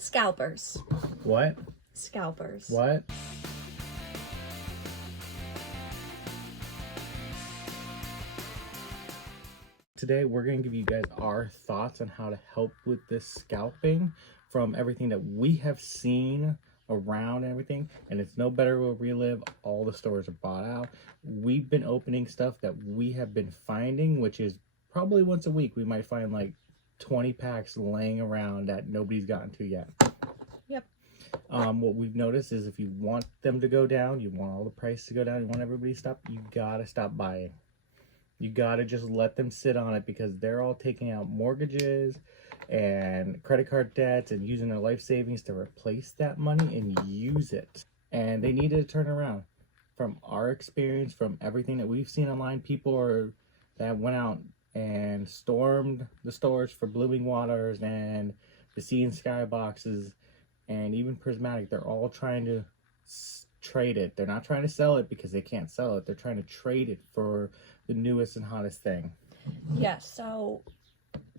Scalpers. What? Scalpers. What? Today we're going to give you guys our thoughts on how to help with this scalping from everything that we have seen around and everything, and it's no better where we live. All the stores are bought out. We've been opening stuff that we have been finding, which is probably once a week we might find like 20 packs laying around that nobody's gotten to yet. Yep. What we've noticed is if you want them to go down, you want all the price to go down, you want everybody to stop, you gotta stop buying. You gotta just let them sit on it, because they're all taking out mortgages and credit card debts and using their life savings to replace that money and use it. And they need to turn around. From our experience, from everything that we've seen online, that went out and stormed the stores for blooming waters and the sea and sky boxes and even prismatic, they're all trying to trade it. They're not trying to sell it because they can't sell it. They're trying to trade it for the newest and hottest thing. Yeah, so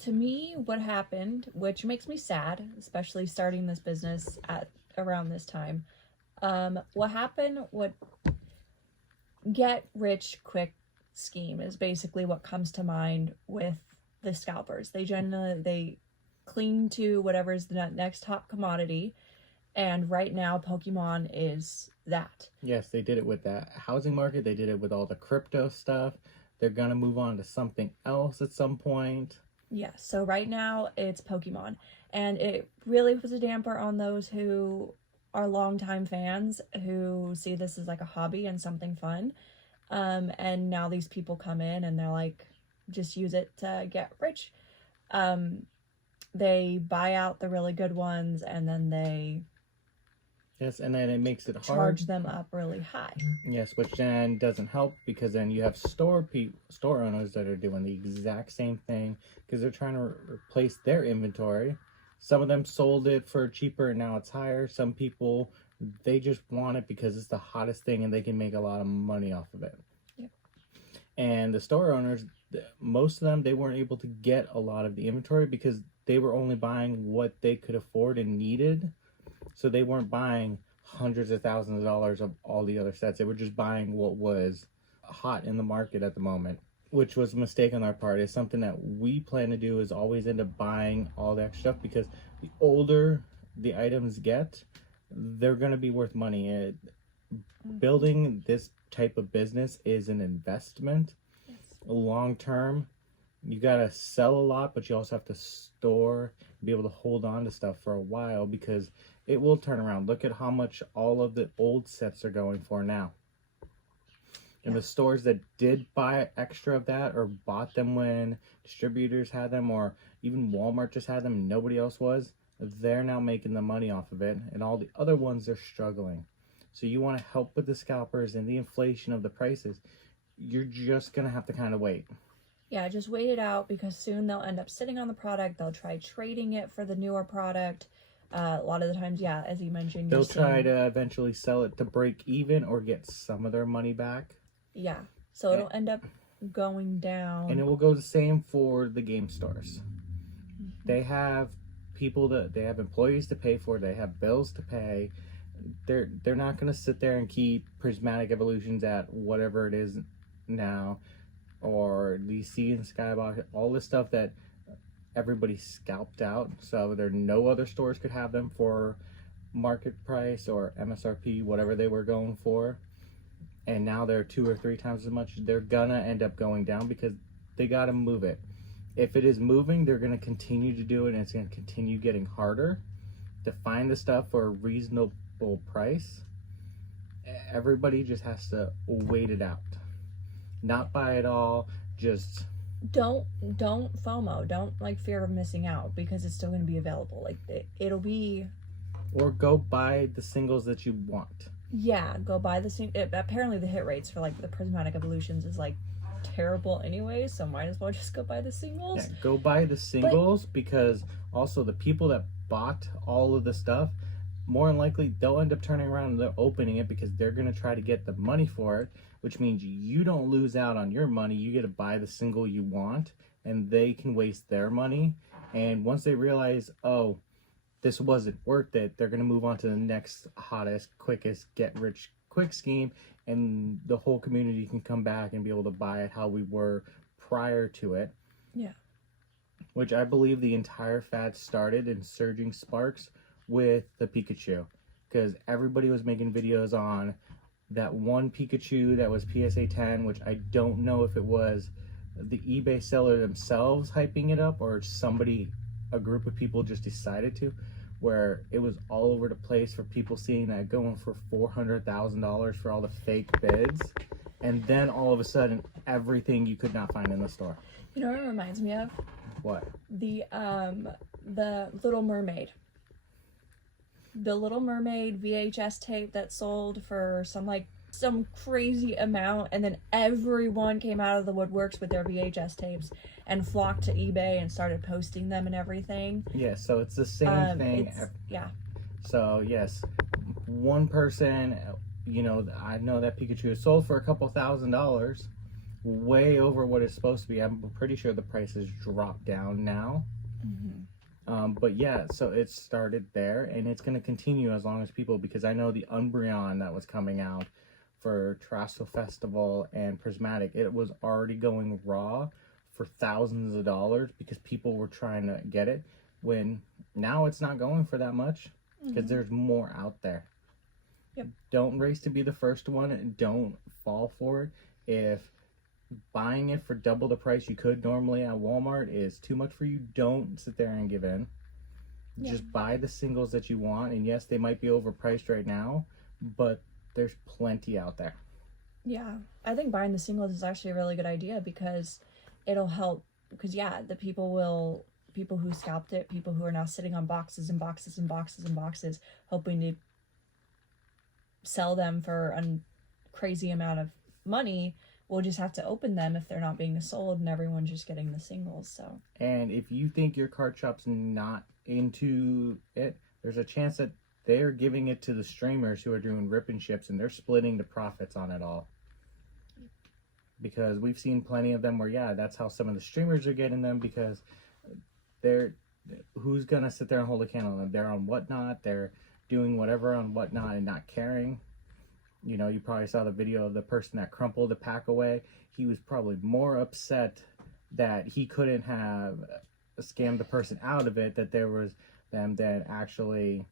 to me, what happened, which makes me sad, especially starting this business at around this time, what happened, what get rich quick scheme is basically what comes to mind with the scalpers. They cling to whatever's the next hot commodity, and right now Pokemon is that. Yes, they did it with that housing market. They did it with all the crypto stuff. They're gonna move on to something else at some point. Yeah, so right now it's Pokemon, and it really puts a damper on those who are longtime fans who see this as like a hobby and something fun. And now these people come in and they're like, just use it to get rich. They buy out the really good ones, and then they and then it makes it hard. Charge them up really high. Yes, which then doesn't help, because then you have store owners that are doing the exact same thing because they're trying to replace their inventory. Some of them sold it for cheaper and now it's higher. Some people, they just want it because it's the hottest thing and they can make a lot of money off of it. Yep. And the store owners, most of them, they weren't able to get a lot of the inventory because they were only buying what they could afford and needed. So they weren't buying hundreds of thousands of dollars of all the other sets. They were just buying what was hot in the market at the moment, which was a mistake on our part. It's something that we plan to do, is always end up buying all the extra stuff, because the older the items get, they're going to be worth money. Building this type of business is an investment. Yes. Long term. You gotta sell a lot, but you also have to store, be able to hold on to stuff for a while, because it will turn around. Look at how much all of the old sets are going for now. And the stores that did buy extra of that, or bought them when distributors had them, or even Walmart just had them and nobody else was, they're now making the money off of it, and all the other ones are struggling. So you want to help with the scalpers and the inflation of the prices. You're just gonna have to kind of wait. Yeah, just wait it out, because soon they'll end up sitting on the product. They'll try trading it for the newer product. A lot of the times, yeah, as you mentioned, they'll try to eventually sell it to break even or get some of their money back. Yeah, so it'll end up going down. And it will go the same for the game stores. Mm-hmm. They have they have employees to pay for, they have bills to pay. They're not going to sit there and keep prismatic evolutions at whatever it is now, or the sea and skybox, all this stuff that everybody scalped out, so there no other stores could have them for market price or MSRP, whatever they were going for. And now they're 2 or 3 times as much. They're gonna end up going down because they gotta move it. If it is moving, they're gonna continue to do it, and it's gonna continue getting harder to find the stuff for a reasonable price. Everybody just has to wait it out. Not buy it all, just don't FOMO, don't like fear of missing out, because it's still going to be available. Like it'll be, or go buy the singles that you want. Yeah, go buy apparently the hit rates for like the prismatic evolutions is like terrible anyway, so might as well just go buy the singles. Yeah, go buy the singles, because also the people that bought all of the stuff, more than likely they'll end up turning around and they're opening it because they're going to try to get the money for it, which means you don't lose out on your money. You get to buy the single you want, and they can waste their money. And once they realize, oh, this wasn't worth it, they're going to move on to the next hottest, quickest, get rich quick scheme, and the whole community can come back and be able to buy it how we were prior to it. Yeah. Which I believe the entire fad started in surging sparks with the Pikachu, because everybody was making videos on that one Pikachu that was PSA 10, which I don't know if it was the eBay seller themselves hyping it up or somebody, a group of people just decided to, where it was all over the place for people seeing that going for $400,000 for all the fake bids, and then all of a sudden everything you could not find in the store. You know what it reminds me of? What? The Little Mermaid. The Little Mermaid VHS tape that sold for some crazy amount, and then everyone came out of the woodworks with their VHS tapes and flocked to eBay and started posting them and everything. Yeah, so it's the same thing. Yeah. So yes, one person, you know, I know that Pikachu is sold for a couple $1,000s, way over what it's supposed to be. I'm pretty sure the price has dropped down now. Mm-hmm. But yeah, so it started there, and it's going to continue as long as people, because I know the Umbreon that was coming out for Terrasso Festival and Prismatic, it was already going raw for thousands of dollars because people were trying to get it, when now it's not going for that much because there's more out there. Yep. Don't race to be the first one, and don't fall for it. If buying it for double the price you could normally at Walmart is too much for you, don't sit there and give in. Yeah. Just buy the singles that you want, and yes, they might be overpriced right now, but there's plenty out there. Yeah, I think buying the singles is actually a really good idea because it'll help. Because yeah, the people who scalped it, people who are now sitting on boxes and boxes and boxes and boxes, hoping to sell them for a crazy amount of money, will just have to open them if they're not being sold, and everyone's just getting the singles. So. And if you think your card shop's not into it, there's a chance that they're giving it to the streamers who are doing rip and ships, and they're splitting the profits on it all. Because we've seen plenty of them where, yeah, that's how some of the streamers are getting them, because who's gonna sit there and hold a candle? They're on Whatnot, they're doing whatever on Whatnot and not caring. You know, you probably saw the video of the person that crumpled the pack away. He was probably more upset that he couldn't have scammed the person out of it, that there was them, than actually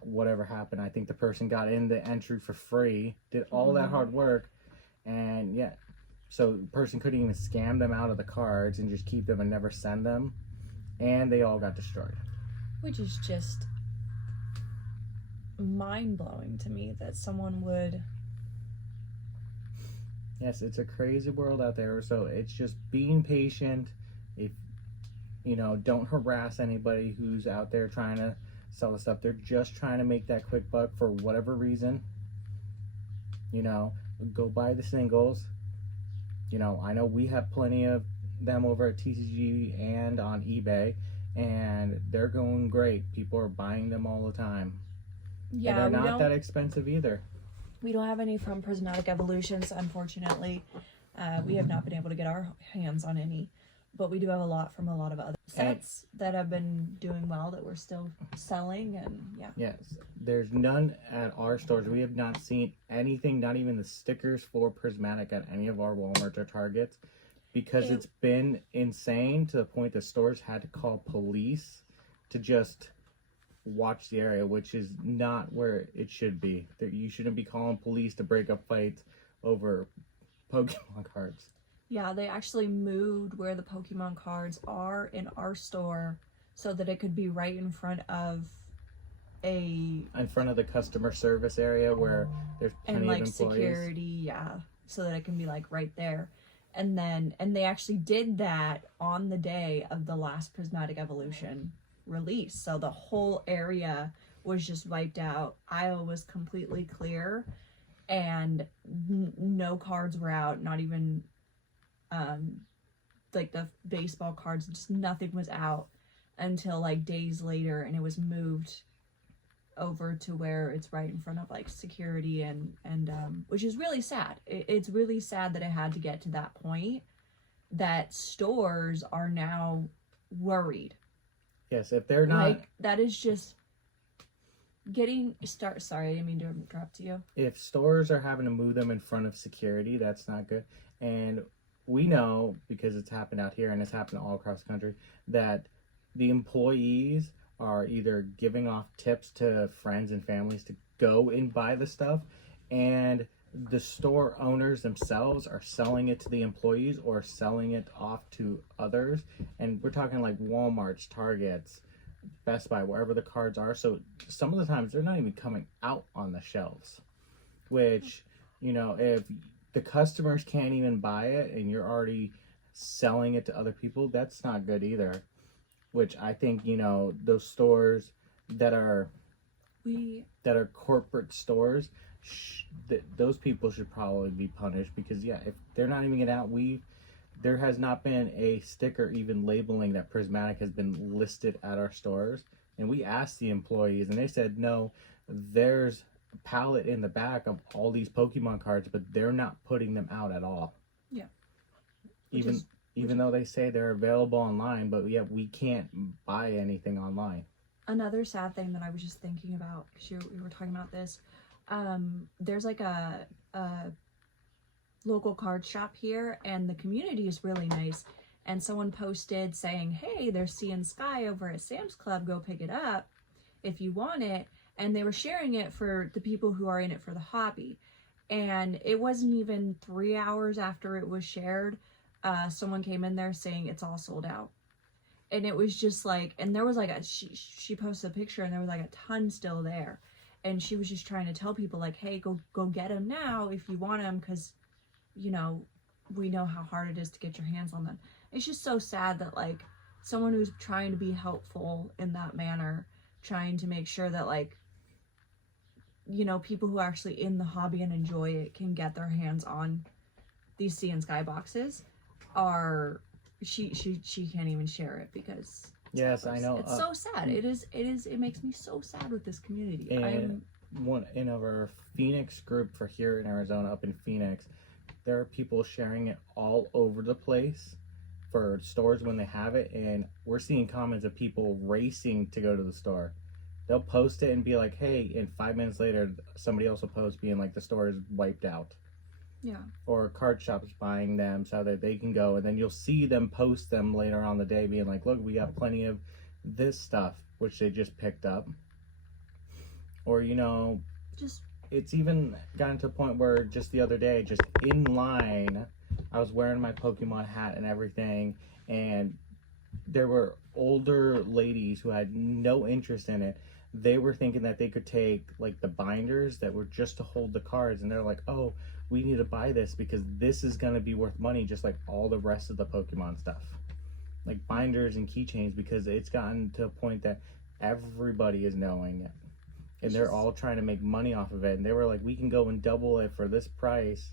whatever happened. I think the person got in the entry for free, did all that hard work, and yeah, so the person couldn't even scam them out of the cards and just keep them and never send them, and they all got destroyed. Which is just mind-blowing to me that someone would. Yes, it's a crazy world out there, so it's just being patient. If you know, don't harass anybody who's out there trying to sell the stuff. They're just trying to make that quick buck for whatever reason. You know, go buy the singles. You know, I know we have plenty of them over at TCG and on eBay, and they're going great. People are buying them all the time. Yeah, and they're not that expensive either. We don't have any from Prismatic Evolutions, unfortunately. We have not been able to get our hands on any, but we do have a lot from a lot of other sets that have been doing well that we're still selling, and yeah. Yes, there's none at our stores. We have not seen anything, not even the stickers for Prismatic at any of our Walmart or Targets, because it's been insane to the point that stores had to call police to just watch the area, which is not where it should be. You shouldn't be calling police to break up fights over Pokemon cards. Yeah, they actually moved where the Pokemon cards are in our store so that it could be right in front of the customer service area where there's plenty of employees. Security, yeah, so that it can be like right there. And they actually did that on the day of the last Prismatic Evolution release, so the whole area was just wiped out. Aisle was completely clear, and no cards were out, not even like the baseball cards, just nothing was out until like days later, and it was moved over to where it's right in front of like security, and which is really sad. It's really sad that it had to get to that point, that stores are now worried. Yes, if they're not, like, that is just sorry, I didn't mean to interrupt you. If stores are having to move them in front of security, that's not good. And we know, because it's happened out here and it's happened all across the country, that the employees are either giving off tips to friends and families to go and buy the stuff, and the store owners themselves are selling it to the employees or selling it off to others. And we're talking like Walmart's, Target's, Best Buy, wherever the cards are. So some of the times they're not even coming out on the shelves, which, you know, if the customers can't even buy it and you're already selling it to other people, that's not good either. Which I think, you know, those stores that are corporate stores, those people should probably be punished, because yeah, if they're not even getting out, there has not been a sticker even labeling that Prismatic has been listed at our stores. And we asked the employees and they said, no, there's a pallet in the back of all these Pokemon cards, but they're not putting them out at all. Yeah. Even though they say they're available online, but yeah, we can't buy anything online. Another sad thing that I was just thinking about, because we were talking about this, there's like a local card shop here, and the community is really nice. And someone posted saying, hey, there's Sea and Sky over at Sam's Club, go pick it up if you want it. And they were sharing it for the people who are in it for the hobby. And it wasn't even 3 hours after it was shared, someone came in there saying it's all sold out. And it was just like, and there was like she posted a picture and there was like a ton still there. And she was just trying to tell people like, hey, go get them now if you want them, because, you know, we know how hard it is to get your hands on them. It's just so sad that like someone who's trying to be helpful in that manner, trying to make sure that like, you know, people who are actually in the hobby and enjoy it can get their hands on these Sea and Sky boxes, are she can't even share it because yes, I know it's so sad. It makes me so sad with this community. And one in our Phoenix group for here in Arizona, up in Phoenix, there are people sharing it all over the place for stores when they have it, and we're seeing comments of people racing to go to the store. They'll post it and be like, hey, and 5 minutes later somebody else will post being like the store is wiped out. Yeah. Or card shops buying them so that they can go, and then you'll see them post them later on the day being like, look, we got plenty of this stuff, which they just picked up. Or, you know, just it's even gotten to a point where just the other day, just in line, I was wearing my Pokemon hat and everything, and there were older ladies who had no interest in it. They were thinking that they could take like the binders that were just to hold the cards, and they're like, oh, we need to buy this because this is going to be worth money just like all the rest of the Pokemon stuff, like binders and keychains, because it's gotten to a point that everybody is knowing it and they're all trying to make money off of it. And they were like, we can go and double it for this price,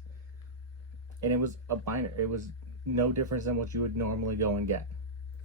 and it was a binder. It was no difference than what you would normally go and get.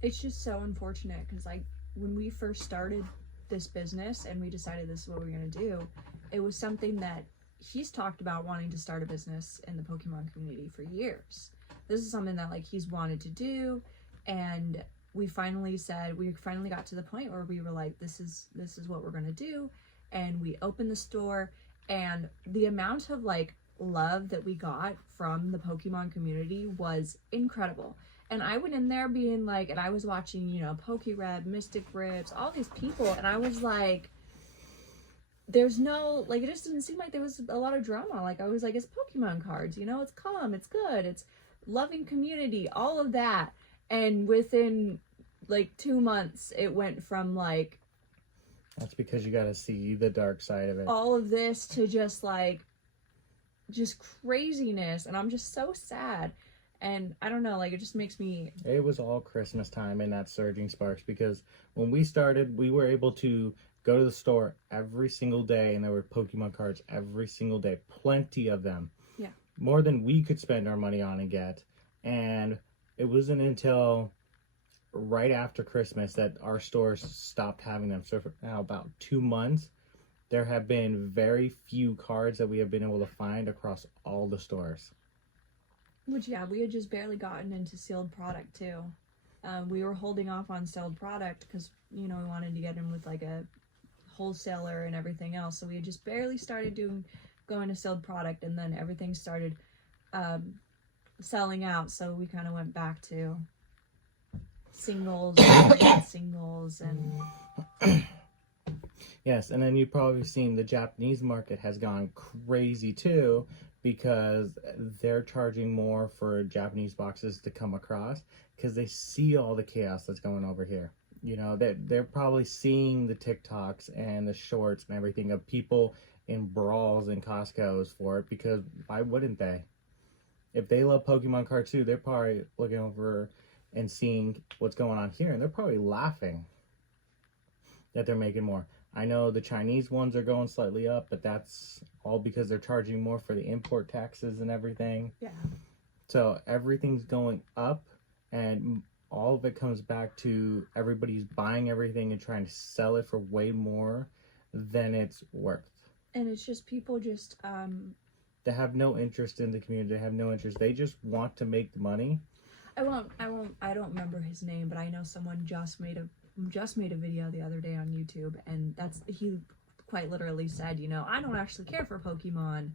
It's just so unfortunate because like when we first started this business and we decided this is what we were going to do, it was something that he's talked about wanting to start a business in the Pokemon community for years. This is something that like he's wanted to do, and we finally got to the point where we were like, this is what we're going to do. And we opened the store, and the amount of like love that we got from the Pokemon community was incredible. And I went in there being like, and I was watching, you know, PokeRed, Mystic Rips, all these people, and I was like, there's no, like, it just didn't seem like there was a lot of drama. Like, I was like, it's Pokemon cards, you know, it's calm, it's good, it's loving community, all of that. And within, like, 2 months, it went from, like... That's because you gotta see the dark side of it. All of this to just, like, just craziness. And I'm just so sad. And I don't know, like, it just makes me... It was all Christmas time in that Surging Sparks, because when we started, we were able to go to the store every single day, and there were Pokemon cards every single day. Plenty of them. Yeah. More than we could spend our money on and get. And it wasn't until right after Christmas that our stores stopped having them. So for now about 2 months, there have been very few cards that we have been able to find across all the stores. Which, yeah, we had just barely gotten into sealed product, too. We were holding off on sealed product because, you know, we wanted to get in with, like, a wholesaler and everything else. So we had just barely started going to sealed product, and then everything started selling out. So we kind of went back to singles, singles, and Yes, and then you've probably seen the Japanese market has gone crazy too, because they're charging more for Japanese boxes to come across because they see all the chaos that's going over here. You know, they're probably seeing the TikToks and the shorts and everything of people in brawls in Costco's for it, because why wouldn't they? If they love Pokemon cards too, they're probably looking over and seeing what's going on here, and they're probably laughing that they're making more. I know the Chinese ones are going slightly up, but that's all because they're charging more for the import taxes and everything. yeah. So everything's going up, and all of it comes back to everybody's buying everything and trying to sell it for way more than it's worth. And it's just people just They have no interest in the community. They have no interest. They just want to make the money. I don't remember his name, but I know someone just made a video the other day on YouTube, and he quite literally said, you know, I don't actually care for Pokemon.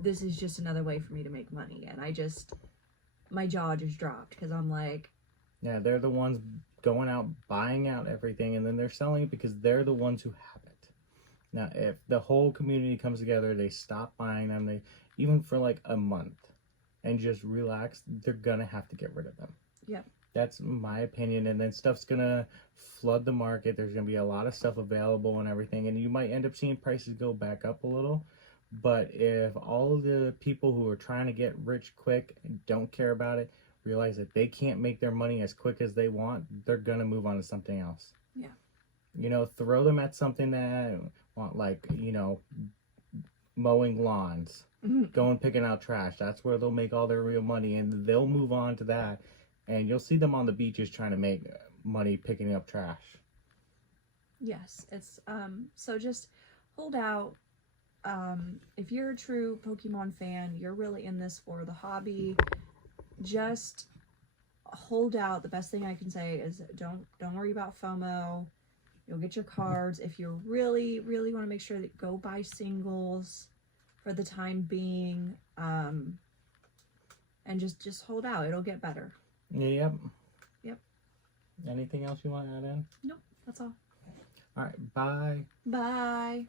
This is just another way for me to make money. And my jaw just dropped, because I'm like, yeah, they're the ones going out, buying out everything, and then they're selling it because they're the ones who have it. Now, if the whole community comes together, they stop buying them, they even for like a month, and just relax, they're gonna have to get rid of them. Yep. That's my opinion. And then stuff's gonna flood the market. There's gonna be a lot of stuff available and everything, and you might end up seeing prices go back up a little. But if all of the people who are trying to get rich quick and don't care about it realize that they can't make their money as quick as they want, they're gonna move on to something else. Yeah. You know, throw them at something that want, like, you know, mowing lawns, going picking out trash. That's where they'll make all their real money, and they'll move on to that. And you'll see them on the beaches trying to make money picking up trash. Yes, it's so just hold out. If you're a true Pokemon fan, you're really in this for the hobby. Just hold out. The best thing I can say is don't worry about FOMO. You'll get your cards. If you really want to make sure that, go buy singles for the time being, and just hold out. It'll get better. Yep. Yep. Anything else you want to add in? Nope, that's all. All right, bye. Bye.